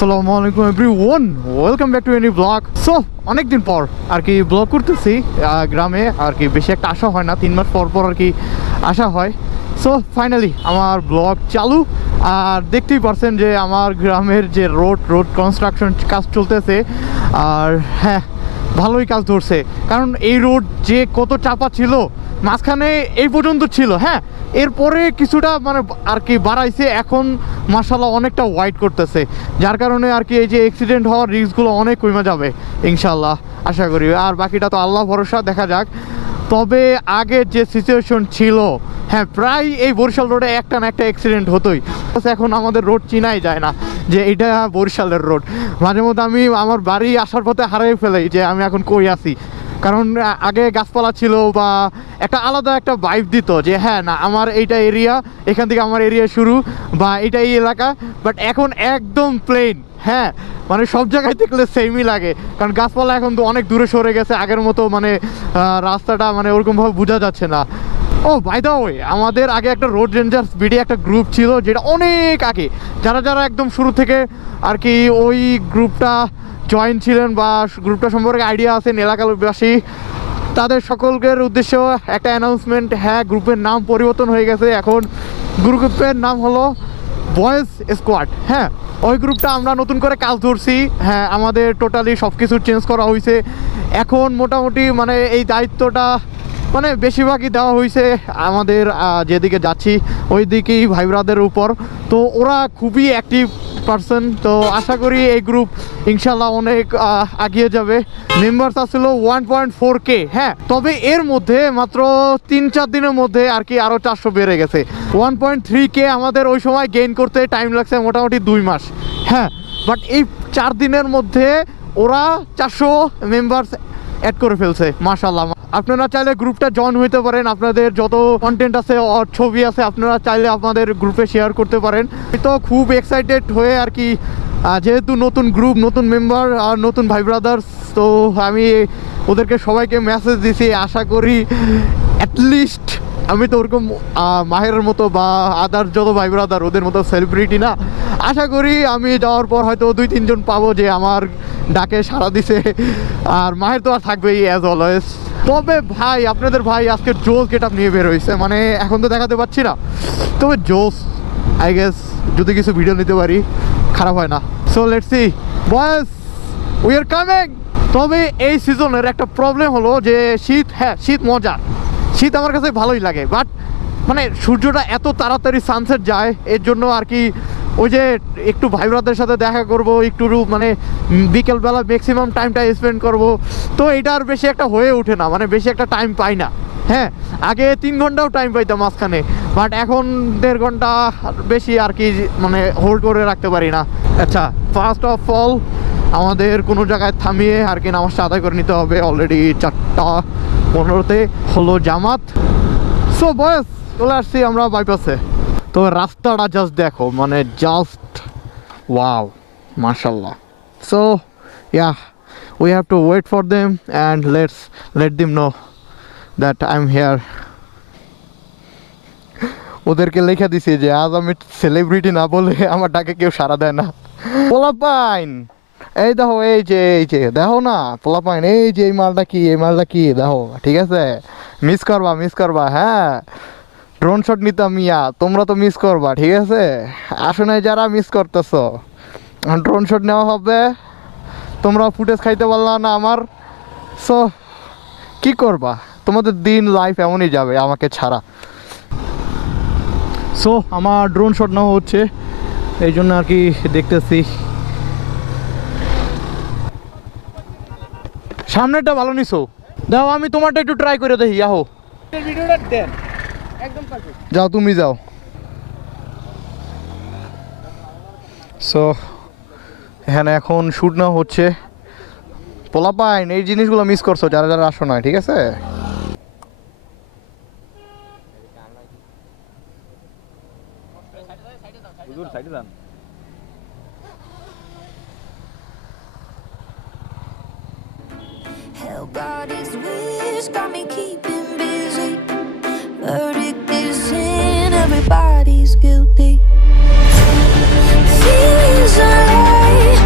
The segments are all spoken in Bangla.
আসসালামু আলাইকুম everyone, welcome back to any blog. So অনেকদিন পর আর কি ব্লগ করতেছি গ্রামে, আর কি বেশি একটা আসা হয় না, 3 মাস পর পর আর কি আসা হয়। সো ফাইনালি আমার ব্লগ চালু। আর দেখতেই পারছেন যে আমার গ্রামের যে রোড কনস্ট্রাকশন কাজ চলতেছে। আর হ্যাঁ, ভালোই কাজ ধরছে, কারণ এই রোড যে কত চাপা ছিল, মাঝখানে এই পর্যন্ত ছিল, হ্যাঁ এরপরে কিছুটা মানে আর কি বাড়াইছে, এখন মার্শাল্লাহ অনেকটা ওয়াইড করতেছে, যার কারণে আর কি এই যে অ্যাক্সিডেন্ট হওয়ার রিস্কগুলো অনেক কমে যাবে ইনশাল্লাহ, আশা করি। আর বাকিটা তো আল্লাহ ভরসা, দেখা যাক। তবে আগের যে সিচুয়েশন ছিল, হ্যাঁ প্রায় এই বরিশাল রোডে একটা না একটা অ্যাক্সিডেন্ট হতোই। এখন আমাদের রোড চিনাই যায় না যে এটা বরিশালের রোড। মাঝে মধ্যে আমি আমার বাড়ি আসার পথে হারিয়ে ফেলাই যে আমি এখন কই আছি, কারণ আগে গাছপালা ছিল বা একটা আলাদা একটা ভাইব দিত যে হ্যাঁ না আমার এইটা এরিয়া, এখান থেকে আমার এরিয়া শুরু বা এটা এই এলাকা। বাট এখন একদম প্লেন, হ্যাঁ মানে সব জায়গায় দেখলে সেমই লাগে, কারণ গাছপালা এখন তো অনেক দূরে সরে গেছে, আগের মতো মানে রাস্তাটা মানে ওরকমভাবে বোঝা যাচ্ছে না। ও বাই দ্য ওয়ে, আমাদের আগে একটা রোড রেঞ্জার্স বিডি একটা গ্রুপ ছিল, যেটা অনেক আগে যারা যারা একদম শুরু থেকে আর কি ওই গ্রুপটা জয়েন ছিলেন বা গ্রুপটা সম্পর্কে আইডিয়া আছেন এলাকাবাসী, তাদের সকলের উদ্দেশ্য একটা অ্যানাউন্সমেন্ট। হ্যাঁ, গ্রুপের নাম পরিবর্তন হয়ে গেছে, এখন গ্রুপের নাম হলো বয়েজ স্কোয়াড। হ্যাঁ, ওই গ্রুপটা আমরা নতুন করে কাজ ধরছি। হ্যাঁ, আমাদের টোটালি সব কিছু চেঞ্জ করা হয়েছে। এখন মোটামুটি মানে এই দায়িত্বটা মানে বেশিরভাগই দেওয়া হয়েছে আমাদের যেদিকে যাচ্ছি ওই দিকেই ভাই ব্রাদের উপর। তো ওরা খুবই অ্যাক্টিভ পারসন, তো আশা করি এই গ্রুপ ইনশাল্লাহ অনেক এগিয়ে যাবে। মেম্বার্স আসছিল 1.4K। হ্যাঁ, তবে এর মধ্যে মাত্র 3-4 দিনের মধ্যে আর কি আরও 400 বেড়ে গেছে। 1.3K আমাদের ওই সময় গেইন করতে টাইম লাগছে মোটামুটি 2 মাস। হ্যাঁ, বাট এই 4 দিনের মধ্যে ওরা 400 মেম্বার্স অ্যাড করে ফেলছে, মাশাআল্লাহ। আপনারা চাইলে গ্রুপটা জয়েন হইতে পারেন, আপনাদের যত কন্টেন্ট আছে ছবি আছে আপনারা চাইলে আপনাদের গ্রুপে শেয়ার করতে পারেন। তো খুব এক্সাইটেড হয়ে আর কি, যেহেতু নতুন গ্রুপ, নতুন মেম্বার আর নতুন ভাই ব্রাদার্স, তো আমি ওদেরকে সবাইকে মেসেজ দিছি। আশা করি অ্যাটলিস্ট আমি তো ওরকম মাহের মতো বা আদার যত ভাই ব্রাদার ওদের মতো সেলিব্রিটি না, আশা করি আমি যাওয়ার পর হয়তো 2-3 জন পাবো যে আমার ডাকে সাড়া দিছে। আর মাহের তো আর থাকবেই অ্যাজ অলওয়েজ। তবে ভাই, আপনাদের ভাই আজকে জোস গেট আপ নিয়ে বের হয়েছে, মানে এখন তো দেখাতে পারছি না, তবে জোস আই গেস যদি কিছু ভিডিও নিতে পারি খারাপ হয় না। সো লেটস সি বয়েস, উই আর কামিং। তবে এই সিজনের একটা প্রবলেম হলো যে শীত, হ্যাঁ শীত মজা, শীত আমার কাছে ভালোই লাগে, বাট মানে সূর্যটা এত তাড়াতাড়ি সানসেট যায়, এর জন্য আর কি ওই যে একটু ভাই ব্রাদের সাথে দেখা করব, একটু মানে বিকেলবেলা ম্যাক্সিমাম টাইমটা স্পেন্ড করব, তো এটা আর বেশি একটা হয়ে ওঠে না, মানে বেশি একটা টাইম পাই না। হ্যাঁ, আগে 3 ঘন্টাও টাইম পাইতাম মাঝখানে, বাট এখন 1.5 ঘন্টা বেশি আর কি মানে হোল্ড করে রাখতে পারি না। আচ্ছা, ফার্স্ট অফ অল আমাদের কোনো জায়গায় থামিয়ে আর কি নামাজটা আদায় করে নিতে হবে। অলরেডি 4:15 হলো জামাত। সো বয়েস, চলে আসছি আমরা বাইপাসে। তো রাস্তাটা জাস্ট দেখো, মানে জাস্ট ওয়াও, মাশাল্লাহ। So yeah, we have to wait for them and let them know that I am here. ওদেরকে লেখা দিছি যে আজ আমি সেলিব্রিটি না বলে আমার ডাকে কেউ সাড়া দেয় না। পোলাপাইন এই দেখো, এই যে দেখো না পোলাপাইন, এই যে এই মালটা কি দেখো, ঠিক আছে? মিস করবা, হ্যাঁ ড্রোন শট নিতাম মিয়া, তোমরা তো মিস করবা, ঠিক আছে? আসলে যারা মিস করতেছ, ড্রোন শট নেওয়া হবে, তোমরা ফুটেজ খাইতে পারলা না আমার। সো কি করবা, তোমাদের দিন লাইফ এমনই যাবে আমাকে ছাড়া। সো আমার ড্রোন শট নেওয়া হচ্ছে, এই জন্য আর কি দেখতেছি। সামনেটা ভালো নিছো, দাও আমি তোমারটা একটু ট্রাই করে দেখি। আহো ভিডিওটা দেন, একদম পারফেক্ট, যাও তুমি যাও। সো এখানে এখন শুট না হচ্ছে। পোলাপাইন এই জিনিসগুলো মিস করছো যারা যারা আসো না, ঠিক আছে? Hell, God is wish got me keeping busy. Verdict is in, everybody's guilty. Feelings are light.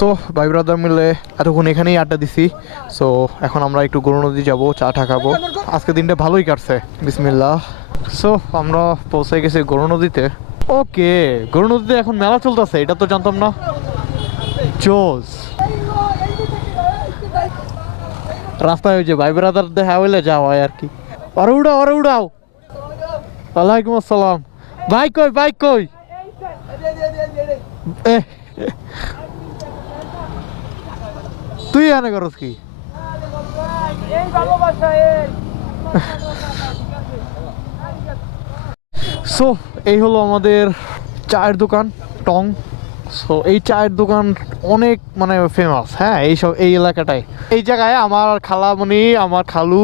So ভাই ব্রাদার মিলে এতক্ষণ এখানেই আড্ডা দিছি। সো এখন আমরা একটু গরু নদী যাবো, চা টা খাবো। আজকে দিনটা ভালোই কাটছে, বিসমিল্লাহ। সো আমরা পৌঁছে গেছি গরু নদীতে। ওকে, গরু নদীতে এখন মেলা চলতেছে, এটা তো জানতাম না। জোস রাস্তায় ওই যে ভাই ব্রাদার দেখা হইলে যাওয়া হয় আর কি। ওরে উড়াও, ওরে উড়াও। ওয়ালাইকুম আসসালাম। বাইক কই, বাইক কই? এ, তুই এনে করস কি? সো এই হলো আমাদের চায়ের দোকান টং। সো এই চায়ের দোকান অনেক মানে ফেমাস, হ্যাঁ এইসব এই এলাকাটায়। এই জায়গায় আমার খালামণি, আমার খালু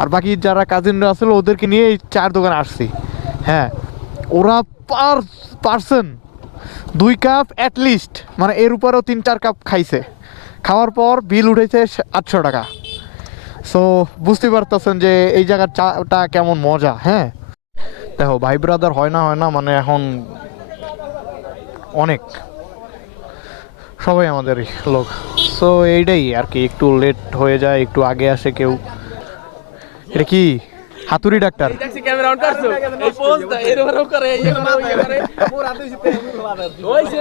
আর বাকি যারা কাজিনরা আসলে ওদেরকে নিয়ে এই চায়ের দোকানে আসছি। হ্যাঁ, ওরা পার পার্সন 2 কাপ অ্যাটলিস্ট, মানে এর উপরেও 3-4 কাপ খাইছে। খাওয়ার পর বিল উঠেছে 800 টাকা। সো বুঝতে পারতেছেন যে এই জায়গার চাটা কেমন মজা। হ্যাঁ দেখো, ভাই ব্রাদার হয় না মানে এখন অনেক সবাই আমাদের লোক। সো এইটাই আর কি, একটু লেট হয়ে যায়, একটু আগে আসে কেউ। এটা কি হাতুড়ি ডাক্তার? ক্যামেরা অন করছো এই পোজ দা এরকম করে পুরা দিছি তেল হইছে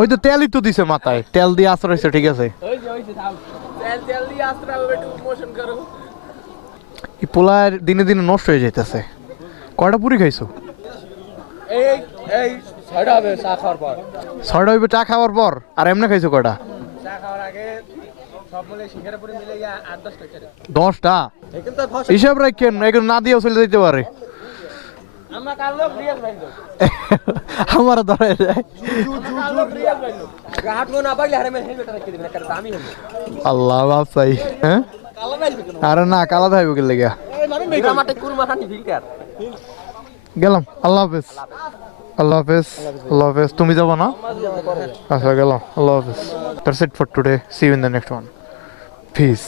ওই তো তেলই তো দিছে মাথায়, তেল দিয়ে আশ্রয়ছে, ঠিক আছে। হইছে থাম তেল দিয়ে আস্ত্রা হবে একটু মোশন করো। এই পোলার দিনে দিনে নষ্ট হয়ে যাইতেছে। কয়টা পুরি খাইছো? এই এই ছয়টা হবে চা খাওয়ার পর। 6টা হইবে চা খাওয়ার পর, আর এমনি খাইছো কয়টা? চা খাওয়ার আগে সব মিলে সিঙ্গারা পুরি মিলে 8-10 টাকা। 10টা এখন তো হিসাব রাখেন, এখন না দিয়েও চলে যেতে পারে। আমরা কাল লোক রিয়াজ ভাইলো আমার ধরে যায়। কাল লোক রিয়াজ ভাইলো হাট মো না পাইলে হারে মে হেলমেট রেখে দিবেন একটা দামি হলো। আল্লাহ বাসাই। হ্যাঁ কালা নাইবে কেন? আরে না, কালা থাকবে কে লেগে। এই মানে মেগা মাঠে কুরমা খানি ফিল্টার। গেলাম, আল্লাহ হাফেজ। আল্লাহ হাফেজ, আল্লাহ হাফেজ। তুমি যাবো না? আচ্ছা গেলাম, আল্লাহ হাফেজ। That's it for today, see you in the next one, piece.